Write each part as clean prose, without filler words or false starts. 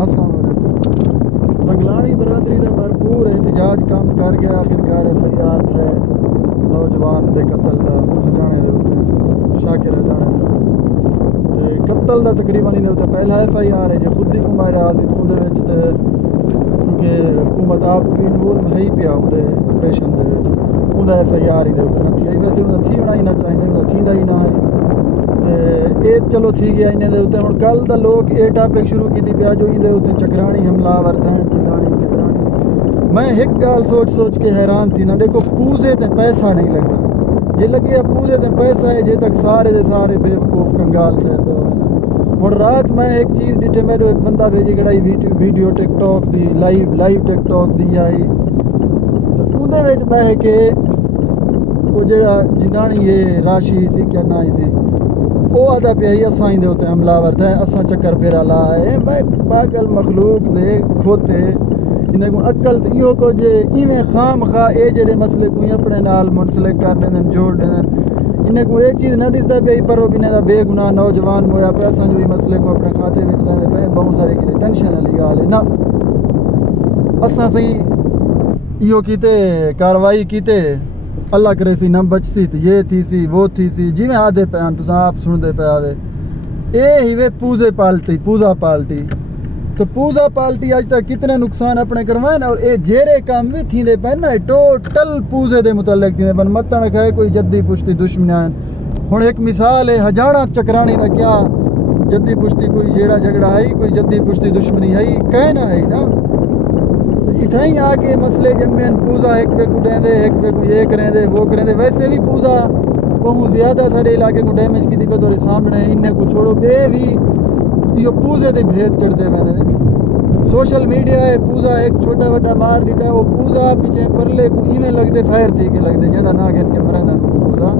السلام علیکم. زنگلانی برادری کا بھرپور احتجاج کام کر گیا. آخرکار FIR ہے نوجوان دے قتل دا ہجانے دے اتنے شاکر ہجانے دے تے قتل دا تقریباً دے اتنے پہلا FIR ہے جو خود ہی کو مارا آسی تو دے وچ تے کیونکہ حکومت آپ کی انوالو ہے ہی پیا اندے آپریشن دے وچ اوندا FIR ہی دے اتنے نہ تھی ویسے اوندا تھی ہونا ہی نہ چاہیے اوندا تھیندا ہی نہ ہے اے چلو تھی گیا انہیں دے اتنے ہن کل دا لوگ اے ٹاپک شروع کیتی پیا جو اندے اتنے چکرانی حملہ ورتاں چکرانی. میں ایک گال سوچ کے حیران تھی نا. دیکھو پوزے تے پیسہ نہیں لگتا جے لگے پوزے تے پیسہ ہے جے تک سارے دے سارے بے وقوف کنگال تھے ہن رات میں ایک چیز ڈٹھے میرے ایک بندہ بھیجی گڑائی video tick talk the live tick talk the آئی تو اودے وچ بہ کے وہ جڑا جندانی یہ راشی سی کیا نہ سی وہ آدھا پیا ہی اساں دے اتنے حملہ ورتا ہے اساں چکر پھیرا لا ہے. میں پاگل مخلوق دے کھوتے انہیں کو عقل ایو کو جے ایویں خام خواہ اے جڑے مسئلے کوئی اپنے نال منسلک کر دین جوڑ دین انہیں کو یہ چیز نہ دستا پئی پرو بنے دا بے گناہ نوجوان مویا پہ اساں جو مسئلے کو اپنے کھاتے وچ لیندے پے بہت سارے کسی ٹینشن والی گال ہے نا. اساں صحیح ایو کیتے کاروائی کیتے اللہ کرے سی نہ بچ سی یہ تھی سی وہ تھی سی جی میں آدھے پہ تو آپ سن دے پہ آوے اے ہی وے پوزا پالٹی تو پوزا پالٹی آج تک کتنے نقصان اپنے کروائے نا اور اے جیرے کام بھی تھی دے پہ نا ٹوٹل پوزے دے متعلق تھی دے پہ متن کھائے کوئی جدی پشتی دشمنان ہن ایک مثال ہے ہجانا چکرانی دا کیا جدی پشتی کوئی جیڑا جھگڑا ہے کوئی جدی پشتی دشمنی ہے کہنا ہے نا اتنا ہی آ کے مسئلے جمین پوزا ایک پہ کو دیں دے ایک پہ کو یہ کریں دے وہ کریں دے ویسے بھی پوزا بہت زیادہ سارے علاقے کو ڈیمیج کی دیپے تورے سامنے انہیں کو چھوڑو بے بھی یہ پوزے دے بھید چڑھ دے میں نے سوشل میڈیا ہے پوزا ایک چھوٹا وڈا مار دیتا ہے وہ پوزا پیچھے پرلے کو ایویں لگ دے فائر تھی کہ لگ دے جنہ نہ گھن کے مرندہ کو پوزا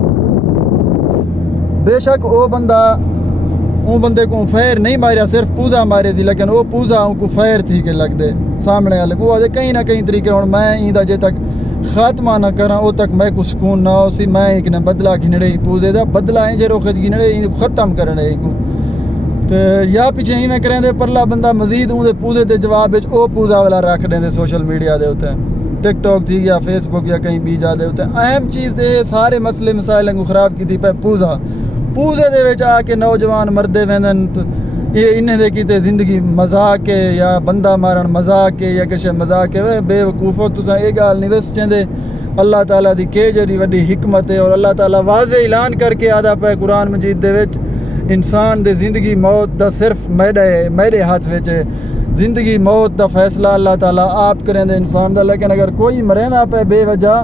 بے شک وہ بندے کو فائر نہیں ماریا صرف پوزا مارے سی لیکن وہ پوزا ان کو فائر تھی کہ لگ دے سامنے والے کو کہیں نہ کہیں طریقے ہوں میں ایندا جے تک خاتمہ نہ کراں او تک میں کو سکون نہ ہو سی میں ایک نہ بدلا گھنڑے پوزے دا بدلا ہے جے روخت گھنڑے ختم کرنے کو تے یا پیچھے ہی میں کریں دے پرلا بندہ مزید اون دے پوزے دے جواب وچ او پوزا والا رکھ دیں دے سوشل میڈیا دے اوتے ٹک ٹاک تھی یا فیس بک یا کہیں بھی جا دے اوتے اہم چیز دے سارے مسئلے مسائل کو خراب کیتی پے پوزے دے وچ آ کے نوجوان مردے ویندن یہ انہیں دے کیتے زندگی مذاق ہے یا بندہ مارن مذاق ہے یا کچھ مذاق ہے بے وقوفو تساں یہ گال نہیں ویس چاہندے اللہ تعالیٰ دی کہ جڑی وڈی حکمت ہے اور اللہ تعالیٰ واضح اعلان کر کے آدھا پہ قرآن مجید دے وچ انسان دے زندگی موت دا صرف میرے ہاتھ وچ ہے زندگی موت دا فیصلہ اللہ تعالیٰ آپ کریں دے انسان دا لیکن اگر کوئی مرے نہ پہ بے وجہ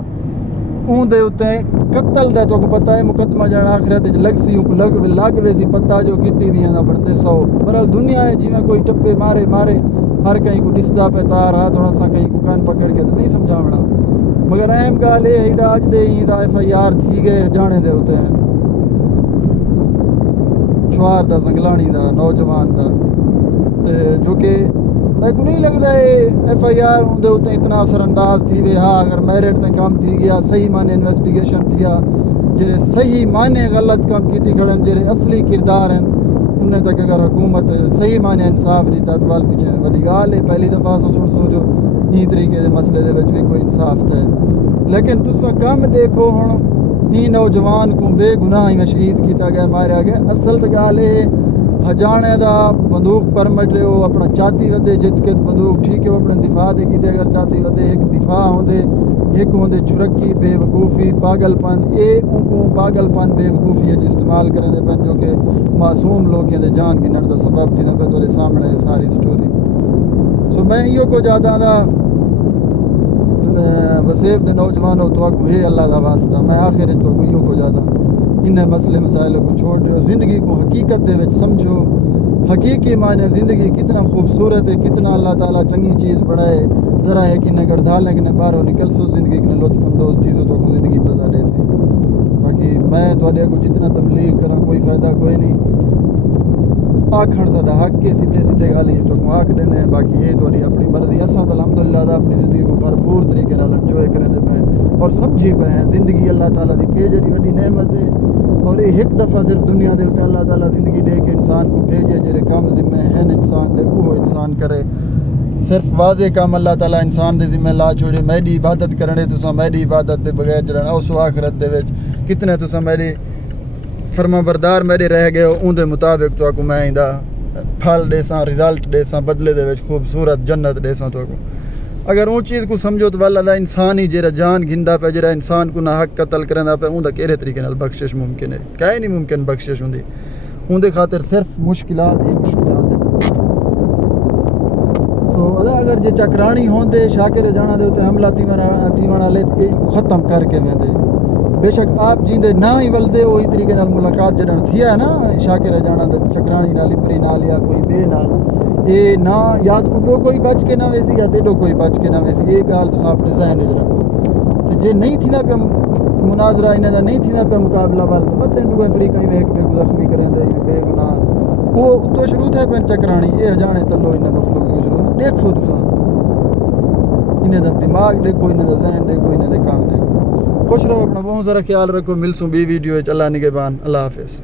اون دے اتنے قتل دے تو کو پتہ ہے مقدمہ جان آخرت لگ سی لگ ویسی پتہ جو کتی بھی ہیں بڑھتے 100 برحال دنیا ہے جی میں کوئی ٹپے مارے ہر کہیں کو ڈسدا پہ تار ہاں تھوڑا سا کہیں کو کان پکڑ کے تو نہیں سمجھاونا مگر اہم گال یہ ہے دا اج دے ہی دا FIR تھی گئے جانے دے ہوتے ہیں چھوار دا زنگلانی دا نوجوان دا جو کہ میں کو نہیں لگتا ہے FIR دے اتنے اتنا اثر انداز تھی وے ہاں اگر میرٹ تے کام تھی گیا صحیح معنی انویسٹیگیشن تھیا جڑے صحیح معنی غلط کام کیتی کھڑن جڑے اصلی کردار ہیں انہیں تک اگر حکومت صحیح معنی انصاف دیتا تو وال پیچھے وڈی گال ہے پہلی دفعہ سن جو ای طریقے دے مسئلے دے وچ بھی کوئی انصاف تھے لیکن تساں کم دیکھو ہن ای نوجوان کو بے گناہ میں شہید کیتا گیا ماریا گیا اصل تے گال ہے ہجانے دا بندوق پرمٹ رہے ہو اپنا چاتی ودے جت کے بندوق ٹھیک ہے وہ اپنے دفاع دے کیتے اگر چاتی ودے ایک دفاع ہوندے ایک ہوندے چھرکی بے وقوفی پاگل پن اے ان کو پاگل پن بے وقوفی ہے استعمال کریں دے پن جو کہ معصوم لوگ دے جان کی نڑ دا سبب تھی نہ تورے سامنے ساری سٹوری سو میں ایو کو جاتا دا وسیب دے نوجوانوں تو ہے اللہ دا واسطہ میں آخر تو ایو کو جاتا انہیں مسئلے مسائل کو چھوڑ دیو زندگی کو حقیقت دے وچ سمجھو حقیقی معنی زندگی کتنا خوبصورت ہے کتنا اللہ تعالیٰ چنگی چیز بڑھائے ذرا ہے کہ نہ گردھال ہے کہ نہ باہروں نکل سو زندگی کہ لطف اندوز تھی سو تو زندگی مزہ دے سی باقی میں تھوڑے کو جتنا تبلیغ کرا کوئی فائدہ کوئی نہیں آکھن ساڈا حق کے سیدھے سیدھے گل تو آکھ دیندے ہیں باقی یہ تھوڑی اپنی مرضی اساں تو الحمدللہ دا اپنی زندگی کو بھرپور طریقے نال انجوائے کرتے پے ہیں اور سمجھی پے ہیں زندگی اللہ تعالیٰ دی کہ جڑی وڈی نعمت ہے اور یہ ایک دفعہ صرف دنیا دے اوتے اللہ تعالیٰ زندگی دے کے انسان کو بھیجے جڑے کام ذمہ ہیں انسان دے وہ انسان کرے صرف واضح کام اللہ تعالیٰ انسان دے ذمہ لا چھوڑے میری عبادت کرنے تساں میری عبادت دے بغیر جڑا اس آخرت دے وچ کتنے تساں میری فرما بردار میرے رہ گئے اون دے مطابق تو کو میں ایندا پھل دیساں رزلٹ دیساں بدلے دے وچ خوبصورت جنت دیساں تو کو اگر اون چیز کو سمجھو تو اللہ دا انسان ہی جڑا جان گھندا پہ جڑا انسان کو ناحق قتل کرندا پہ اون دا کیڑے طریقے نال بخشش ممکن ہے کائے نہیں ممکن بخشش ہوندی اون دے خاطر صرف مشکلات ہی مشکلات ہے سو اگر جے چکرانی ہوندے شاکر جانا دے تے حملہ تیمن والے ختم کر کے ویندے بے شک آپ جیندے نہ ہی ولدے وہی طریقے نال ملاقات جڑن تھیا ہے نا شاکر جانا دے چکرانی نال پری نال یا کوئی بے نال اے نہ یاد اڈو کوئی بچ کے نہ ویسی یا تیڈو کوئی بچ کے نہ ویسی یہ گال تساں اپنے ذہن وچ رکھو تے جے نہیں تھیندا پیا مناظرہ انہاں دا نہیں تھیندا پیا مقابلہ ول تے ودے دوے فریقاں ویکھ بے زخمی کرندے بے گناہ وہ تو شروع تھے پن چکرانی یہ جانے تلو انہاں مخلوق کو شروع دیکھو تساں انہاں دا دماغ دیکھو انہاں دا ذہن دیکھو انہاں دے کام دیکھو خوش رہو اپنا بہت سارا خیال رکھو ملسوں بھی ویڈیو چلا نگہبان اللہ حافظ